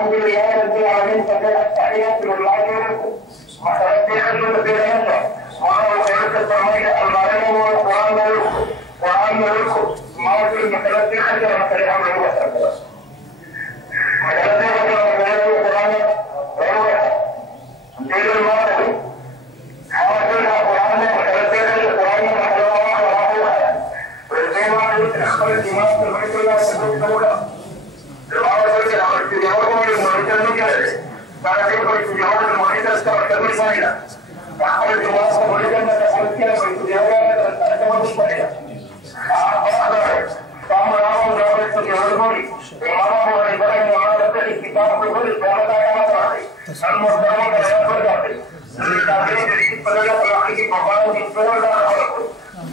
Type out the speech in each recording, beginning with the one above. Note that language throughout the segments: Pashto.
الحمد لله رب العالمين فجاءت التحيات لله ولكم وتوفيق بالجنة وأنا خيرك الترمية المعلم والقرآن لكم وعن لكم ما في المثلات خير مثل أمر وسلم مثلات خير مثل القرآن وروح دين الماضي حاولنا القرآن مثلات خير القرآن مثل الله وروح والزيما يتأخر الإمام في البيت الله سبحانه وتعالى para ver con estudiadores de monedas que marcan mi salida. Bajo el trabajo de monedas de la policía con estudiadores de la policía. Vamos a ver estudiadores de vamos a ver el llamado de equipado por el programa de la tarde. Estamos dando la verdad. El cambio de para la política por parte de todo el trabajo.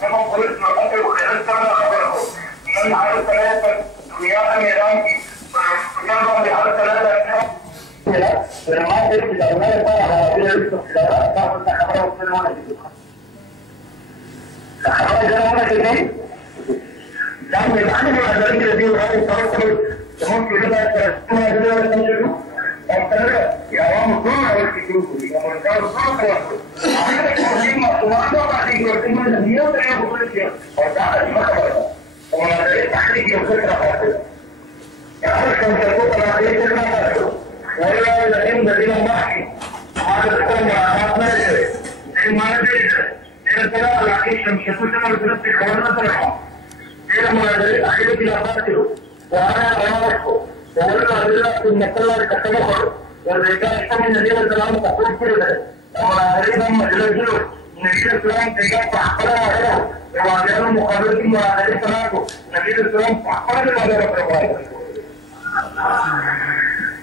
Hemos podido trabajar con el trabajo. No hay que tener cuidado en el ámbito. Ya no hay que tener pero más de la verdad para haber visto que la verdad está acabado de una la acabado de una que ya me imagino la verdad que dio a esta hora como que la persona de la verdad y vamos a ver si tú digamos el caso todo a ver conseguimos tomando para que el tema de mío tenía potencia o sea como la de esta que yo fue trabajo ya se conservó para la de ولا العلم الذين معي هذا القوم على مدرسة ما ندرسه إذا ترى العقيد مش يكون تمر بنفسك ولا ترحم إذا ما ندرس أخيرا إلى باطله وأنا أعرفه وأنا أدرس أن كل ذلك تمخر والرجال من الذين الكلام تقول كل ذلك وأنا أريد أن أجلسه نبي الإسلام تجاه فحقنا وغيره وأنا مقابل وأنا أريد صلاته نبي الإسلام فحقنا وغيره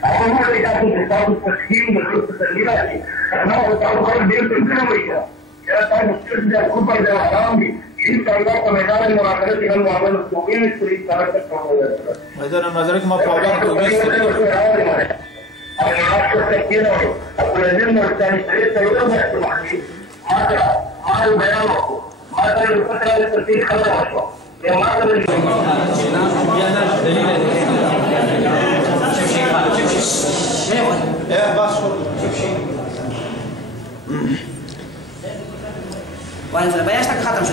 أقول لك أن تعرف التسكين والتسليمات أنا أتعرف على البيت الكلوية يا تعرف تشجع الكبر ده وحرامي إن شاء الله كمدار المراقبة كان معامل السوقين السوري تعرف تفعله إذا نظرك ما problem أنا أشوف كثيرا أقول لهم الثاني سيدنا محمد ماذا ما البيان ماذا الفترة التي خلقها يا ماذا ايه بس وانا في البيان اشتك ختم شو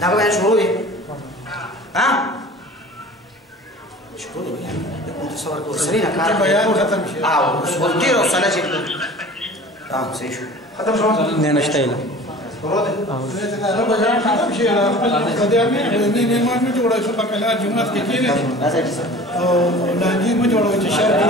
ده بقى شروطي ها شروطي يعني كنت صور كورسين كان البيان ختم شيء قلت له صلاه سي شو ختم شو انا اشتغل شروطي البيان ختم شيء قدامي اني ما مجوړ شو کله جمعه کې کېږي او لاندې مجوړ چې شهر کې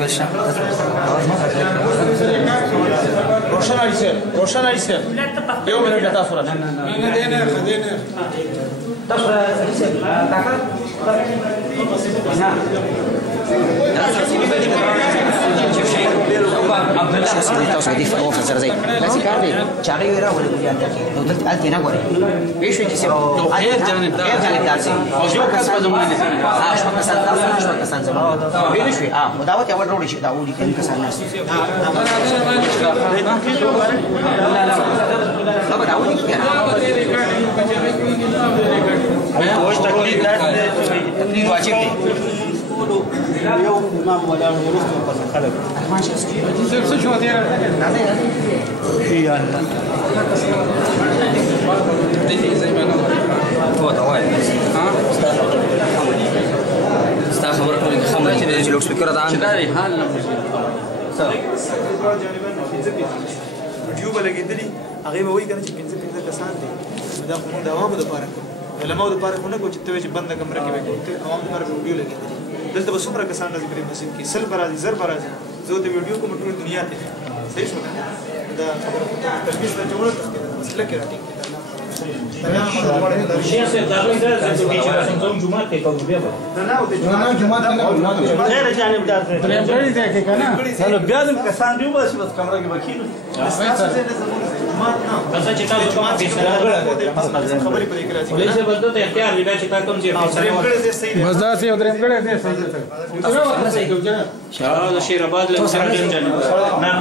نشي روشن علي سير يوم من الجتاس ولا انا دينا خدينا دي فوق في الزرزي بس كاربي شاغي ويرا ولا بيان تاكي لو دلت قالت هنا غوري ايش في كيسه غير جانب دارسي شو كسب زمان شو كسان دارس شو كسان زمان ايش في ودعوت اول رولي شي داودي كان كسان الناس لا بداودي كده وش تقليد تقليد واجب دي اليوم امام ولا ورثه خلق ماشي شو هذه هي زي ما هو طوال ها استخبر كل خمر تجي لو سبيكر ده عندك شداري حالنا ویډیو بلګېدلی هغه به وایي کنه چې 15 کسان دي دا خو موږ د عوامو لپاره کوو علماو لپاره خو نه کوو چې ته چې بنده کمره کې وکړو ته عوام لپاره ویډیو لګېدلی دلته به څومره کسان راځي پرې مسجد کې سل برازي زر برازي زه ته ویډیو کوم ټول دنیا ته صحیح شو دا خبره تلويز لا جوړه مسله کې راټینګ شیخ صاحب دا غوښتل چې د سمزون جمعه کې کوم بیا نه او د جمعه غیر جانب دار دی پرېمړی ځای کې کنه نو بیا د کسان دی بس کمره کې وکیل جماعت نه تاسو چې تاسو کوم فیصله خبرې پرې کې راځي ولې څه بدو ته اختیار دی چې تاسو کوم څه فیصله درېمګړی صحیح دی بس دا سي درېمګړی دی صحیح ده شاه د شیر آباد له سره ډیر چلو نه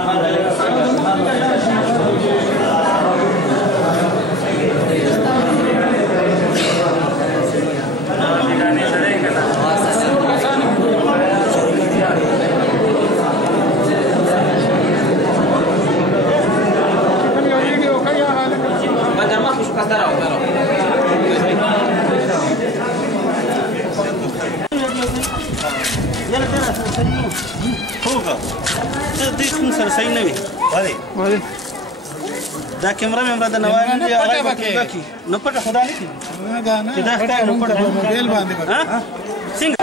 صحیح نه وي وای دا کیمرا مې مراد نه وای نه راځي نو پټه خدا نه کی نه دا ښکار نو پټه موبایل باندې ها څنګه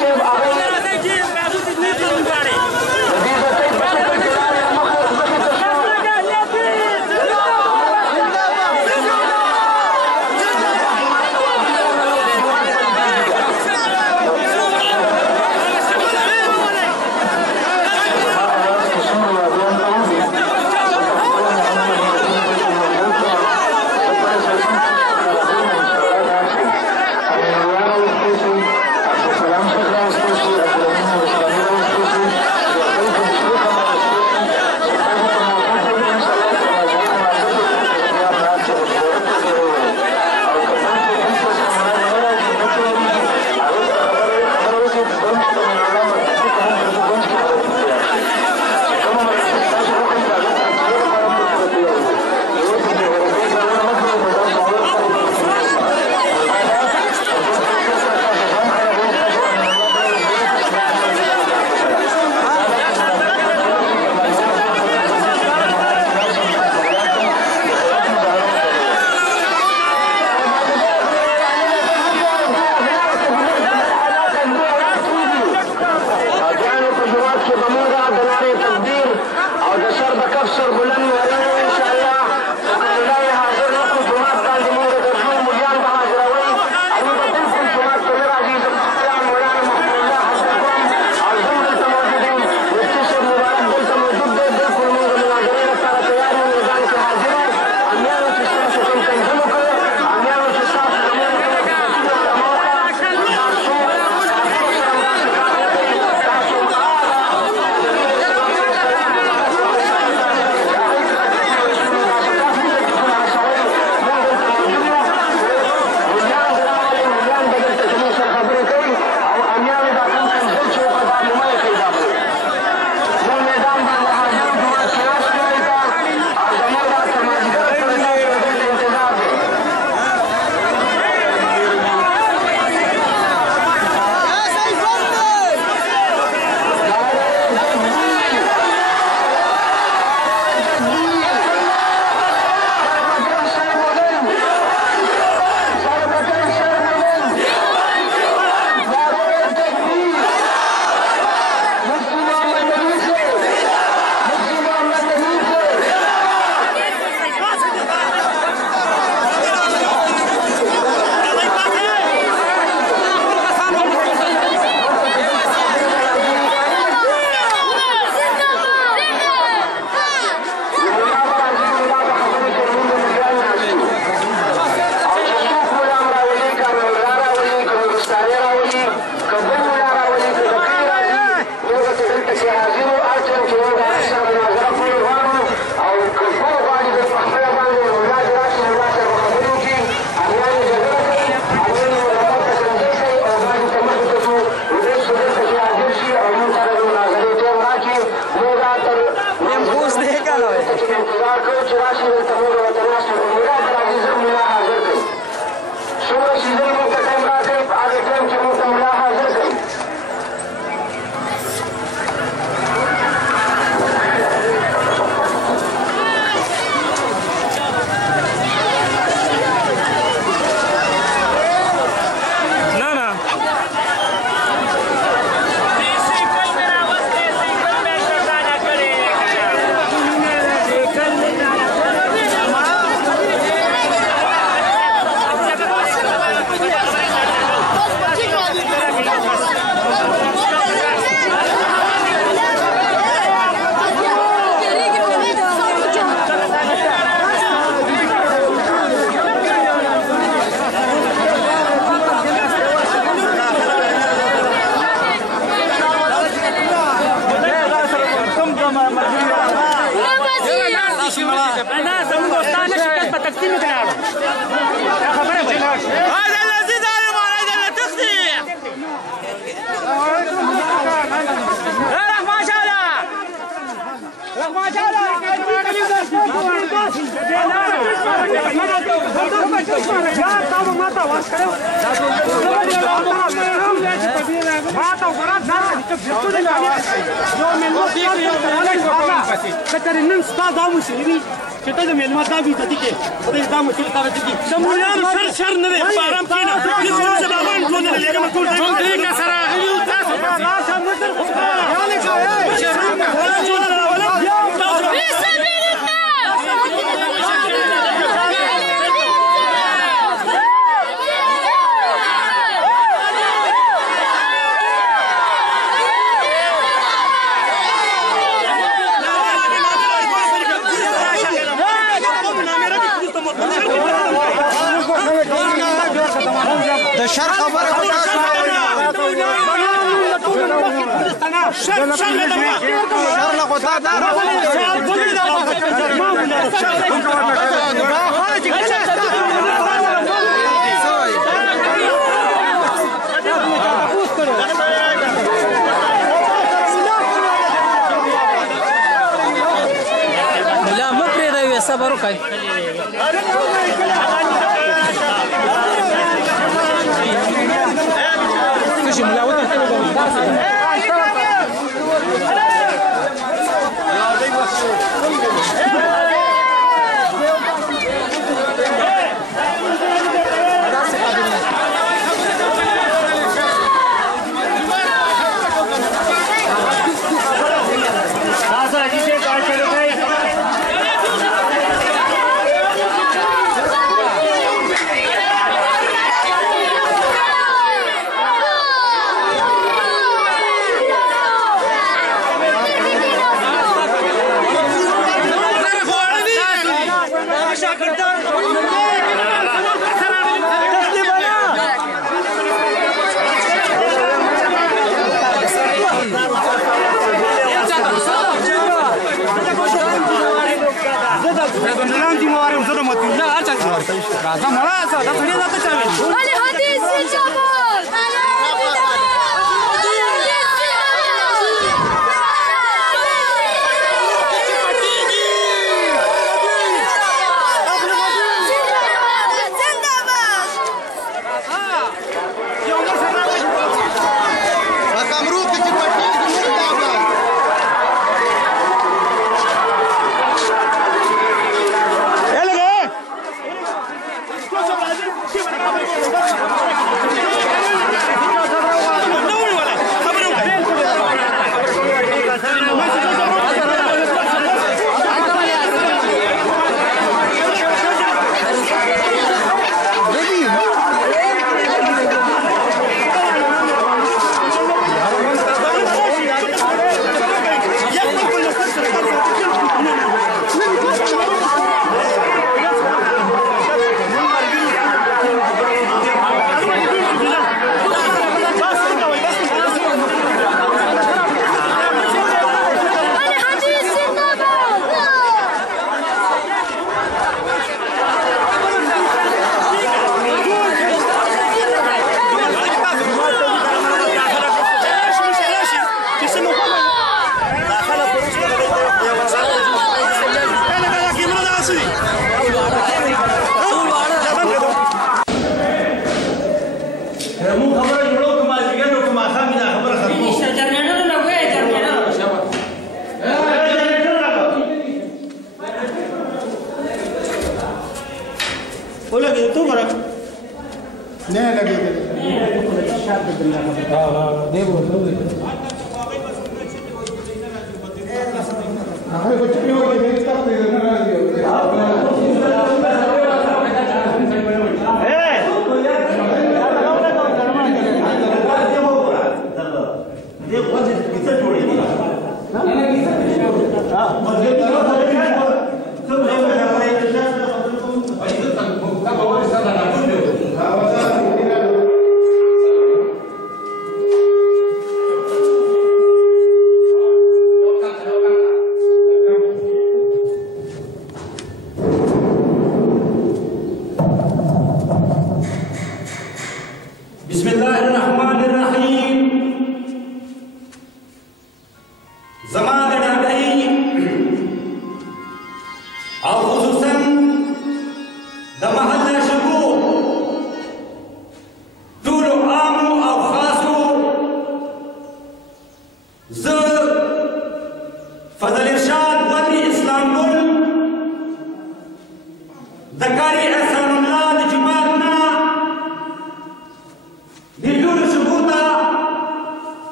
صاحب هغه نن ستا دا مشري وي چې ته د مېلمه دا وي ته دي کې خدای دا مشري تا ته دي د مولانو شر نه دی په آرام کښېنه هېڅ څه به غونډ ټول نه لګم ټول دې کا سره شر خبره شر له خدا دا لا مو پرې صبر وکړئ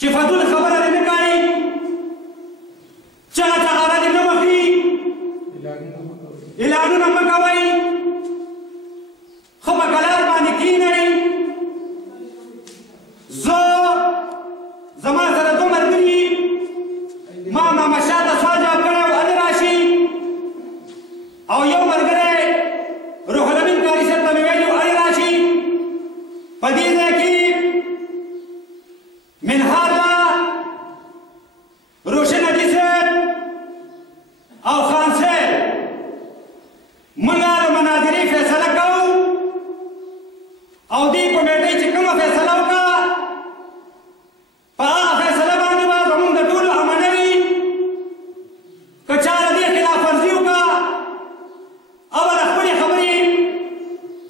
چې فضول خبره نه کوي اعلانونه مه کوئ ښه په کلار باندې کښېنئ زه زما سره دوه ملګري ما محمدشاه ته سوال جواب کړی و هلته راشي او یو ملګری روح الامین کاري صاحب ته مې ویلي و هلته راشي په دې ځای کې منهار به روشن حاجي صاحب او خان صاحب موږ د مناظرې فیصله کوو او دې کمیټۍ چې کومه فیصله وکړه په هغه فیصله باندې به زموږ د ټولو امنه وي که چا د دې خلاف ورزي وکړه او د خپلې خبرې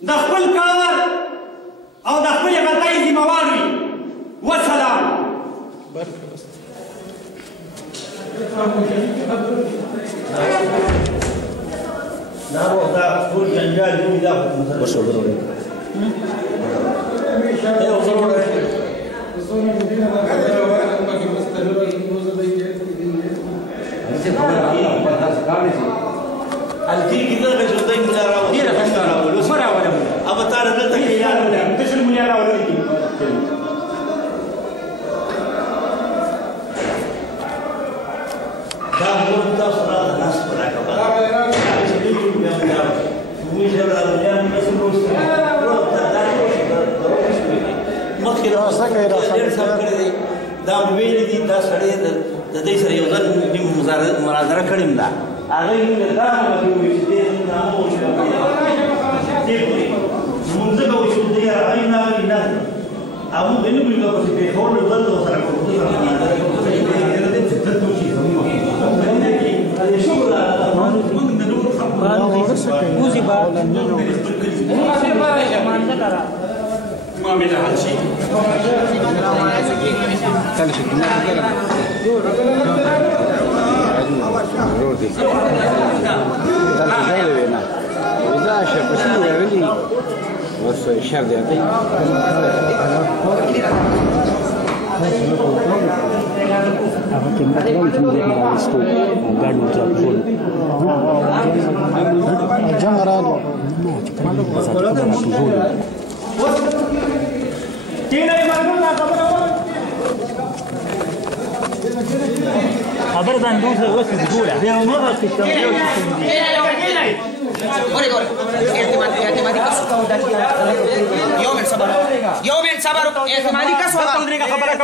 د خپل کار او د خپلې غلطۍ ذمهوار وي والسلام دا ویلي دي دا سړی د دې سره یو ځل مناظره کړې ده هغه یې دا وایي چې دې نامه وشو دې پوری موږ څنګه وشو دې راځي نه نه هغه دې نه ویل چې په هول ول سره کوو ما من هذا الشيء خبر بندوز واسه تقولها يا مره في التمرين اعتمادي كسو يوم صبر اعتمادي كسو خبرك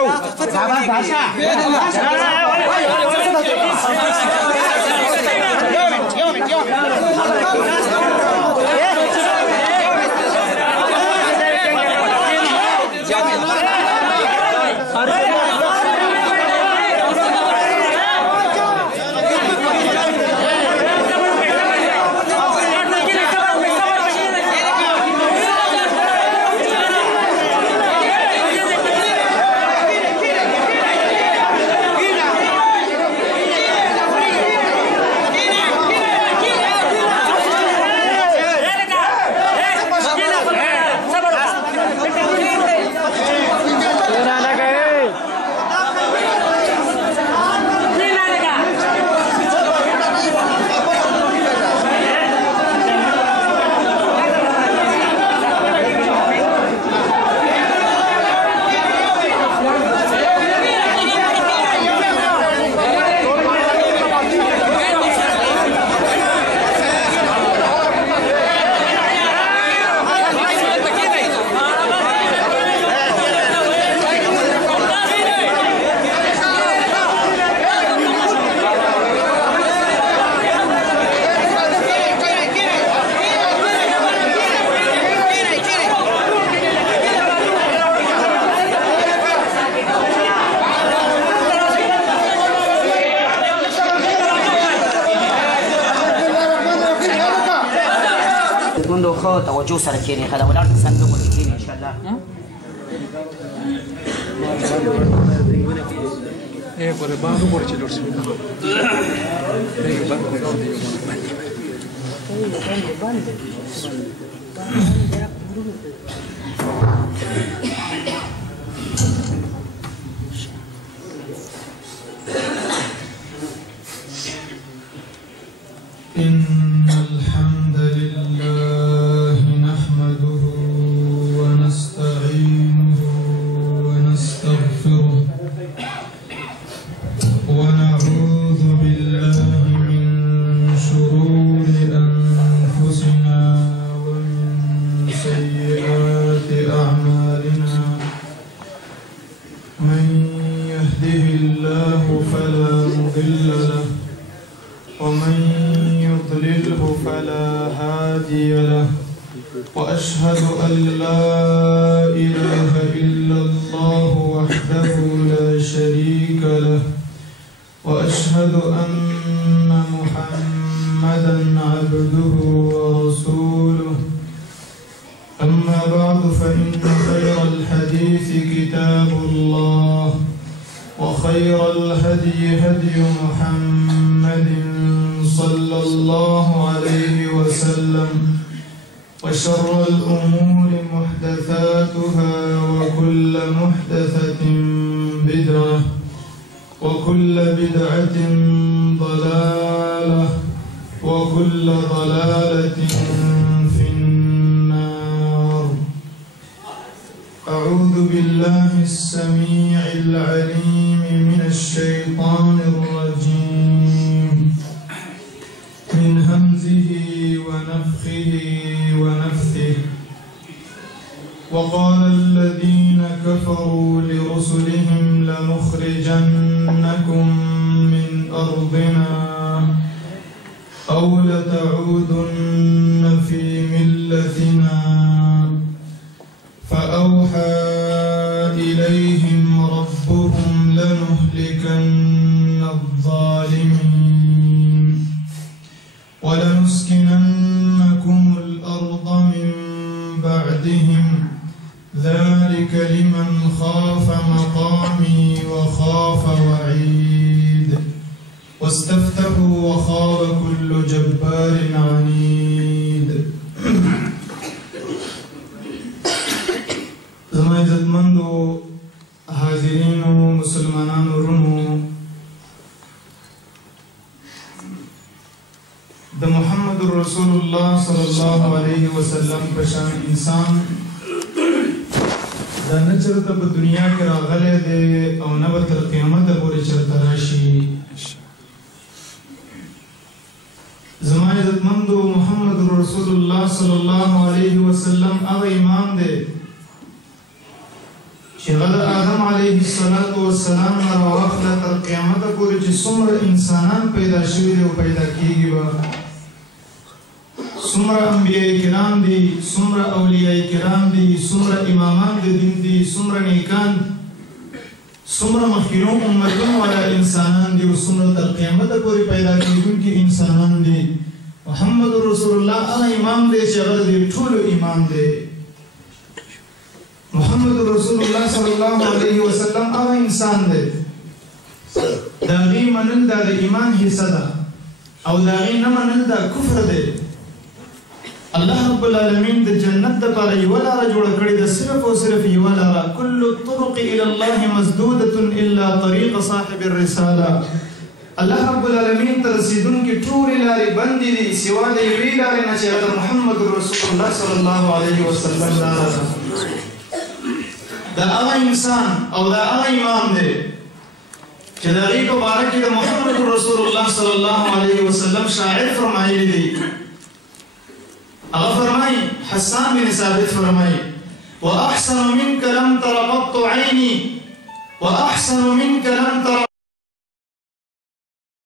خو توجه سره کېنی خدا ولر صندوق کې کېنی ان شاء الله پر باندې ورچې لورسي إن الحمد لله نحمده ونستعينه ونستغفره ونعوذ بالله من شرور أنفسنا ومن سيئات أعمالنا من يهده الله فلا مضل له ومن يضلله فلا هادي له وأشهد أن لا إله إلا الله وحده لا شريك له وأشهد أن محمدا عبده ورسوله أما بعد فإن خير الحديث كتاب الله وخير الهدي هدي محمد صلى الله عليه وسلم وشر الأمور محدثاتها وكل محدثة بدعة وكل بدعة ضلالة وكل ضلالة في النار. أعوذ بالله السميع العليم من الشيطان الرجيم من همزه ونفخه ونفثه. وقال الذين كفروا لرسلهم لنخرجنكم من أرضنا أو لتعودن في ملتنا فأوحى إليهم ربهم لنهلكن الظالمين ولنسكننكم الأرض من بعدهم ذلك لمن خاف مقامي وخاف وعيد واستفتحوا وخاب كل جبار عنيد. زما عزتمندو حاضرینو مسلمانانو رونو د محمد رسول الله صلی الله علیه وسلم پشان انسان دا نه چرته په دنیا کې راغلی دی او نه به تر قیامته پورې چرته راشي. زما عزتمندو محمد رسول الله صلی الله علیه وسلم هغه امام دی چې هغه د آدم علیه السلام نه راواخله تر قیامته پورې چې څومره انسانان پیدا شوي دي او پیدا کېږي به څومره انبیاء کرام دي څومره اولیاء کرام دي څومره امامان د دین دي څومره نیکان څومره مخکینو امتونو والا انسانان دي او څومره تر قیامته پورې پیدا کېدونکي انسانان دي. محمد رسول الله هغه امام دی چې هغه د ټولو امام دی. محمد رسول الله صلی الله علیه وسلم هغه انسان دی د هغې منل دا د ایمان حصه ده او د هغې نه منل دا کفر دی. الله رب العالمین د جنت دپاره یوه لاره جوړه کړې ده صرف او صرف یوه لاره. کل الطرق الى الله مسدودة الا طریق صاحب الرساله. الله رب العالمین ته رسیدونکي ټولې لارې بندې دي سوا د یوې لارې نه چې هغه محمد رسول الله صلی الله علیه وسلم لاره ده. دا هغه انسان او دا هغه امام دی چې د هغې په باره کې د محمد رسول الله صلی الله علیه وسلم شاعر فرمایلی دی. فرمائي حسان بن ثابت فرمائي وأحسن منك لم تر قط عيني وأحسن منك لم تر